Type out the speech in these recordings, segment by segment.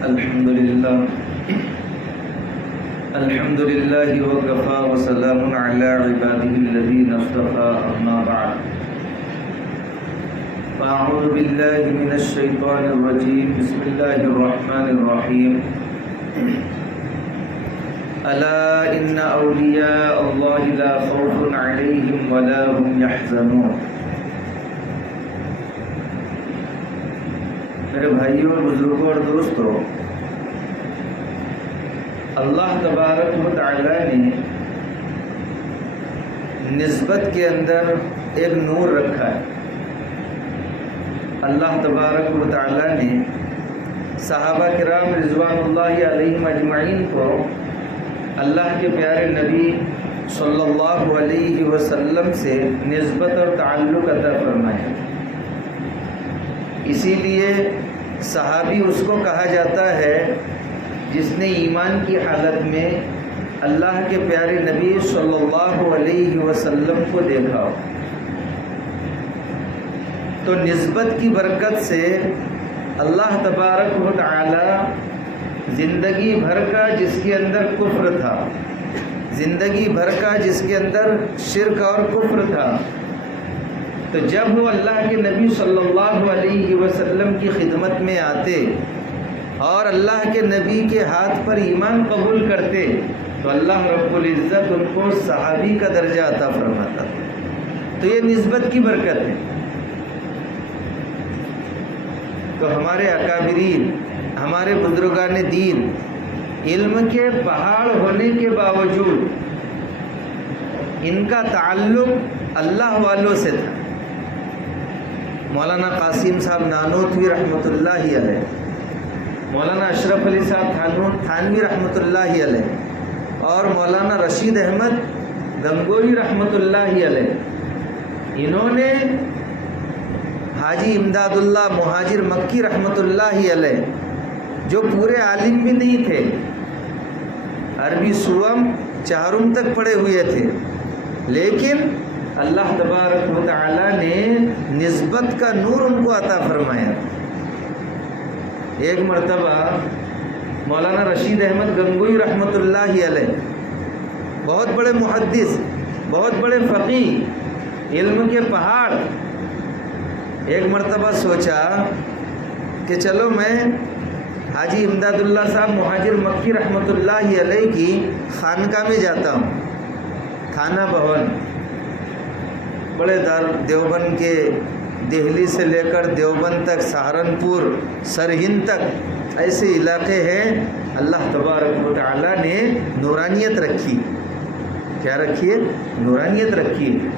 الحمد لله وكفى وسلام على عباده الذين اصطفى أما بعد فأعوذ بالله من الشيطان الرجيم بسم الله الرحمن الرحيم ألا إن أولياء الله لا خوف عليهم ولا هم يحزنون۔ میرے بھائیوں اور بزرگوں اور دوستوں، اللہ تبارک و تعالی نے نسبت کے اندر ایک نور رکھا ہے۔ اللہ تبارک و تعالی نے صحابہ کرام رضوان اللہ علیہم اجمعین کو اللہ کے پیارے نبی صلی اللہ علیہ وسلم سے نسبت اور تعلق عطا فرمایا۔ اسی لیے صحابی اس کو کہا جاتا ہے جس نے ایمان کی حالت میں اللہ کے پیارے نبی صلی اللہ علیہ وسلم کو دیکھا ہو۔ تو نسبت کی برکت سے اللہ تبارک و تعالی زندگی بھر کا جس کے اندر کفر تھا، زندگی بھر کا جس کے اندر شرک اور کفر تھا، تو جب وہ اللہ کے نبی صلی اللہ علیہ وسلم کی خدمت میں آتے اور اللہ کے نبی کے ہاتھ پر ایمان قبول کرتے تو اللہ رب العزت ان کو صحابی کا درجہ عطا فرماتا تھا۔ تو یہ نسبت کی برکت ہے۔ تو ہمارے اکابرین، ہمارے بزرگان دین علم کے پہاڑ ہونے کے باوجود ان کا تعلق اللہ والوں سے تھا۔ مولانا قاسم صاحب نانوتوی رحمۃ اللہ علیہ، مولانا اشرف علی صاحب تھانوی رحمۃ اللہ علیہ اور مولانا رشید احمد گنگوئی رحمۃ اللہ علیہ، انہوں نے حاجی امداد اللہ مہاجر مکی رحمۃ اللہ علیہ جو پورے عالم بھی نہیں تھے، عربی سوم چہارم تک پڑھے ہوئے تھے، لیکن اللہ تبارک و تعالی نے نسبت کا نور ان کو عطا فرمایا۔ ایک مرتبہ مولانا رشید احمد گنگوئی رحمۃ اللہ علیہ، بہت بڑے محدث، بہت بڑے فقیہ، علم کے پہاڑ، ایک مرتبہ سوچا کہ چلو میں حاجی امداد اللہ صاحب مہاجر مکی رحمۃ اللہ علیہ کی خانقاہ میں جاتا ہوں، تھانہ بہن، بڑے دیوبند کے دہلی سے لے کر دیوبند تک، سہارنپور، سرہند تک ایسے علاقے ہیں۔ اللہ تبارک و تعالی نے نورانیت رکھی۔ کیا رکھی ہے؟ نورانیت رکھی ہے۔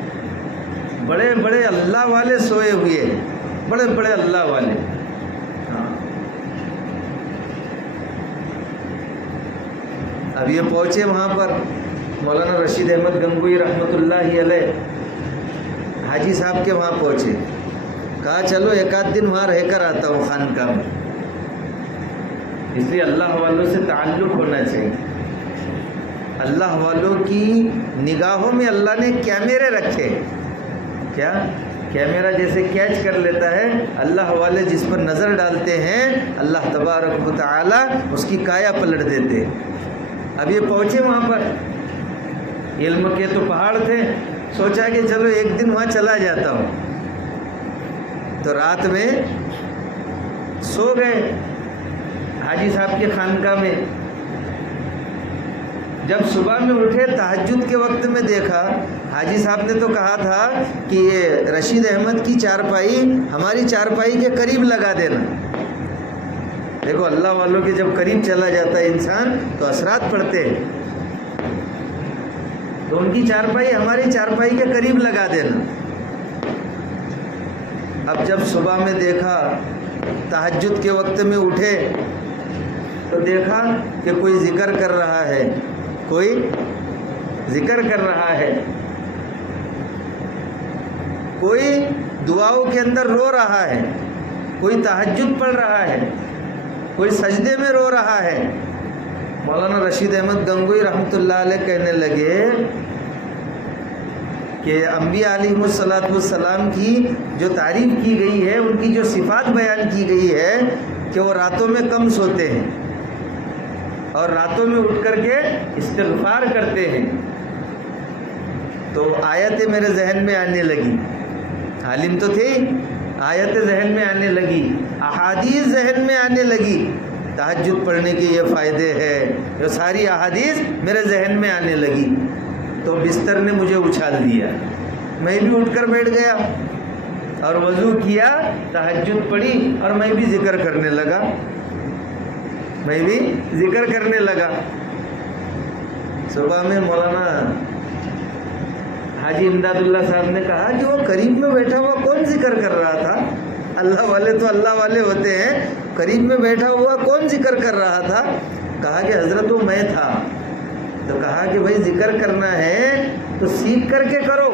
بڑے بڑے اللہ والے سوئے ہوئے ہیں، بڑے بڑے اللہ والے۔ اب یہ پہنچے وہاں پر مولانا رشید احمد گنگوئی رحمۃ اللہ علیہ، حاجی صاحب کے وہاں پہنچے، کہا چلو ایک آدھ دن وہاں رہ کر آتا ہوں خانقاہ میں۔ اس لیے اللہ والوں سے تعلق ہونا چاہیے۔ اللہ والوں کی نگاہوں میں اللہ نے کیمرے رکھے۔ کیا؟ کیمرہ جیسے کیچ کر لیتا ہے، اللہ والے جس پر نظر ڈالتے ہیں اللہ تبارک و تعالی اس کی کایا پلٹ دیتے۔ اب یہ پہنچے وہاں پر، علم کے تو پہاڑ تھے، سوچا کہ چلو ایک دن وہاں چلا جاتا ہوں، تو رات میں سو گئے حاجی صاحب کے خانقاہ میں۔ جب صبح میں اٹھے تہجد کے وقت میں دیکھا، حاجی صاحب نے تو کہا تھا کہ یہ رشید احمد کی چارپائی ہماری چارپائی کے قریب لگا دینا۔ دیکھو اللہ والوں کے جب قریب چلا جاتا ہے انسان تو اثرات پڑتے ہیں۔ تو ان کی چارپائی ہماری چارپائی کے قریب لگا دینا۔ اب جب صبح میں دیکھا، تہجد کے وقت میں اٹھے تو دیکھا کہ کوئی ذکر کر رہا ہے، کوئی ذکر کر رہا ہے، کوئی دعاؤں کے اندر رو رہا ہے، کوئی تہجد پڑھ رہا ہے، کوئی سجدے میں رو رہا ہے۔ مولانا رشید احمد گنگوئی رحمۃ اللہ علیہ کہنے لگے کہ انبیاء علیہ السلام کی جو تعریف کی گئی ہے، ان کی جو صفات بیان کی گئی ہے کہ وہ راتوں میں کم سوتے ہیں اور راتوں میں اٹھ کر کے استغفار کرتے ہیں، تو آیتیں میرے ذہن میں آنے لگی. عالم تو تھے، آیتیں ذہن میں آنے لگی، احادیث ذہن میں آنے لگی. تہجد پڑھنے کے یہ فائدے ہیں، جو ساری احادیث میرے ذہن میں آنے لگی. تو بستر نے مجھے اچھال دیا، میں بھی اٹھ کر بیٹھ گیا اور وضو کیا، تہجد پڑھی اور میں بھی ذکر کرنے لگا. صبح میں مولانا حاجی امداد اللہ صاحب نے کہا کہ وہ قریب میں بیٹھا ہوا کون ذکر کر رہا تھا؟ اللہ والے تو اللہ والے ہوتے ہیں، قریب میں بیٹھا ہوا کون ذکر کر رہا تھا؟ کہا کہ حضرت وہ میں تھا. تو کہا کہ بھائی ذکر کرنا ہے تو سیکھ کر کے کرو.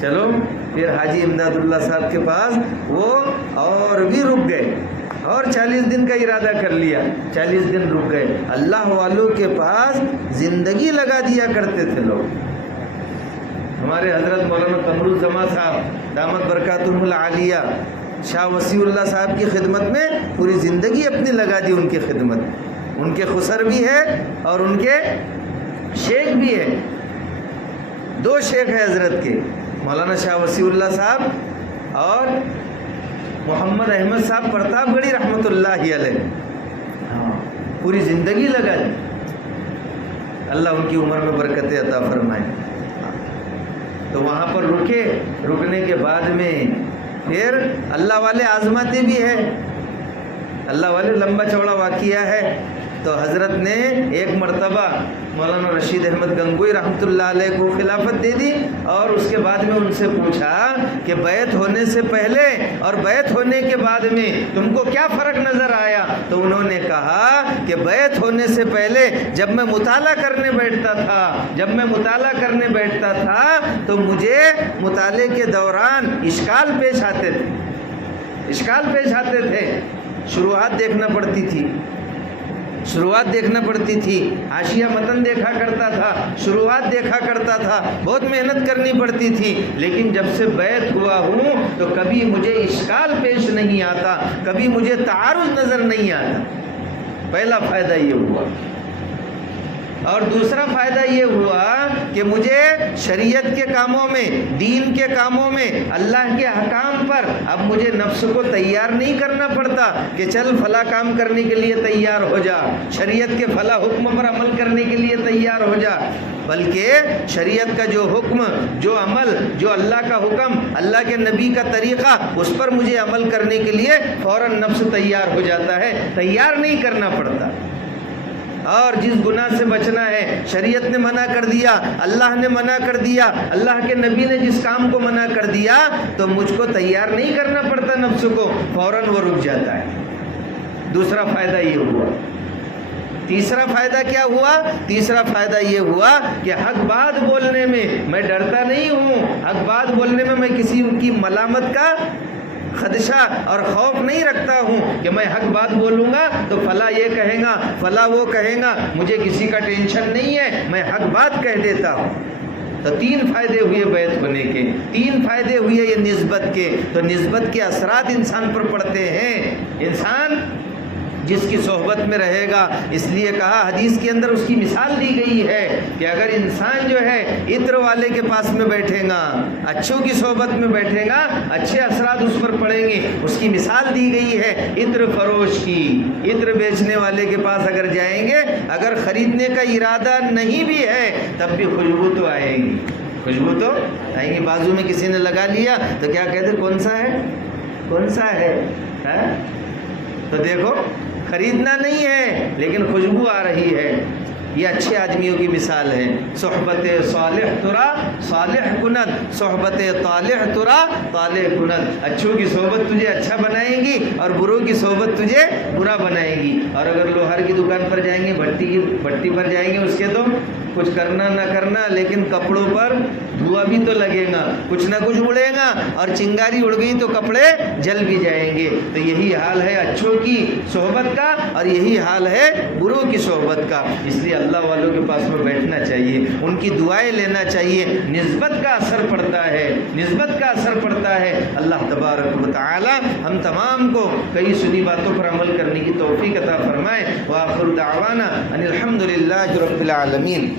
چلو پھر حاجی امداد اللہ صاحب کے پاس وہ اور بھی رک گئے اور 40 دن کا ارادہ کر لیا. 40 دن رک گئے. اللہ والوں کے پاس زندگی لگا دیا کرتے تھے لوگ. ہمارے حضرت مولانا قمرالزماں صاحب دامت برکاتہم العالیہ شاہ وسیع اللہ صاحب کی خدمت میں پوری زندگی اپنی لگا دی. ان کی خدمت، ان کے خسر بھی ہے اور ان کے شیخ بھی ہے. 2 شیخ ہیں حضرت کے، مولانا شاہ وسیع اللہ صاحب اور محمد احمد صاحب پرتاپ گڑھی رحمۃ اللہ علیہ. ہاں، پوری زندگی لگا دی. اللہ ان کی عمر میں برکت عطا فرمائے. تو وہاں پر رکنے کے بعد میں پھر اللہ والے آزماتے بھی ہیں. اللہ والے لمبا چوڑا واقعہ ہے. تو حضرت نے ایک مرتبہ مولانا رشید احمد گنگوئی رحمۃ اللہ علیہ کو خلافت دے دی اور اس کے بعد میں ان سے پوچھا کہ بیعت ہونے سے پہلے اور بیعت ہونے کے بعد میں تم کو کیا فرق نظر آیا؟ تو انہوں نے کہا کہ بیعت ہونے سے پہلے جب میں مطالعہ کرنے بیٹھتا تھا تو مجھے مطالعے کے دوران اشکال پیش آتے تھے. شروعات دیکھنا پڑتی تھی، حاشیہ متن دیکھا کرتا تھا، شروعات دیکھا کرتا تھا، بہت محنت کرنی پڑتی تھی. لیکن جب سے بیعت ہوا ہوں تو کبھی مجھے اشکال پیش نہیں آتا، کبھی مجھے تعارض نظر نہیں آتا. پہلا فائدہ یہ ہوا. اور دوسرا فائدہ یہ ہوا کہ مجھے شریعت کے کاموں میں، دین کے کاموں میں، اللہ کے احکام پر اب مجھے نفس کو تیار نہیں کرنا پڑتا کہ چل فلاں کام کرنے کے لیے تیار ہو جا، شریعت کے فلاں حکم پر عمل کرنے کے لیے تیار ہو جا. بلکہ شریعت کا جو حکم، جو عمل، جو اللہ کا حکم، اللہ کے نبی کا طریقہ، اس پر مجھے عمل کرنے کے لیے فوراً نفس تیار ہو جاتا ہے، تیار نہیں کرنا پڑتا. اور جس گناہ سے بچنا ہے، شریعت نے منع کر دیا، اللہ نے منع کر دیا، اللہ کے نبی نے جس کام کو منع کر دیا تو مجھ کو تیار نہیں کرنا پڑتا، نفس کو فوراً وہ رک جاتا ہے. دوسرا فائدہ یہ ہوا. تیسرا فائدہ کیا ہوا؟ تیسرا فائدہ یہ ہوا کہ حق بات بولنے میں ڈرتا نہیں ہوں. حق بات بولنے میں کسی کی ملامت کا خدشہ اور خوف نہیں رکھتا ہوں کہ میں حق بات بولوں گا تو فلاں یہ کہے گا، فلاں وہ کہے گا. مجھے کسی کا ٹینشن نہیں ہے، میں حق بات کہہ دیتا ہوں. تو 3 فائدے ہوئے بیعت ہونے کے، 3 فائدے ہوئے یہ نسبت کے. تو نسبت کے اثرات انسان پر پڑتے ہیں. انسان جس کی صحبت میں رہے گا، اس لیے کہا حدیث کے اندر اس کی مثال دی گئی ہے کہ اگر انسان جو ہے عطر والے کے پاس میں بیٹھے گا، اچھوں کی صحبت میں بیٹھے گا، اچھے اثرات اس پر پڑیں گے. اس کی مثال دی گئی ہے عطر فروش کی. عطر بیچنے والے کے پاس اگر جائیں گے، اگر خریدنے کا ارادہ نہیں بھی ہے تب بھی خوشبو تو آئے گی، خوشبو تو آئیں گی. بازو میں کسی نے لگا لیا تو کیا کہتے کون سا ہے؟ تو دیکھو خریدنا نہیں ہے لیکن خوشبو آ رہی ہے. یہ اچھے آدمیوں کی مثال ہے. صحبت صالح ترا صالح کند، صحبت طالح ترا طالح کند. اچھوں کی صحبت تجھے اچھا بنائیں گی اور بروں کی صحبت تجھے برا بنائیں گی. اور اگر لوہار کی دکان پر جائیں گے، بھٹی پر جائیں گے، اس کے تو کچھ کرنا نہ کرنا، لیکن کپڑوں پر دھواں بھی تو لگے گا، کچھ نہ کچھ اڑے گا، اور چنگاری اڑ گئی تو کپڑے جل بھی جائیں گے۔ تو یہی حال ہے اچھوں کی صحبت کا، اور یہی حال ہے بروں کی صحبت کا۔ اس لیے اللہ والوں کے پاس میں بیٹھنا چاہیے، ان کی دعائیں لینا چاہیے، نسبت کا اثر پڑتا ہے، نسبت کا اثر پڑتا ہے۔ اللہ تبارک و تعالی ہم تمام کو کئی سنی باتوں پر عمل کرنے کی توفیق عطا فرمائے۔ وآخر دعوانا ان الحمد للہ رب العالمین۔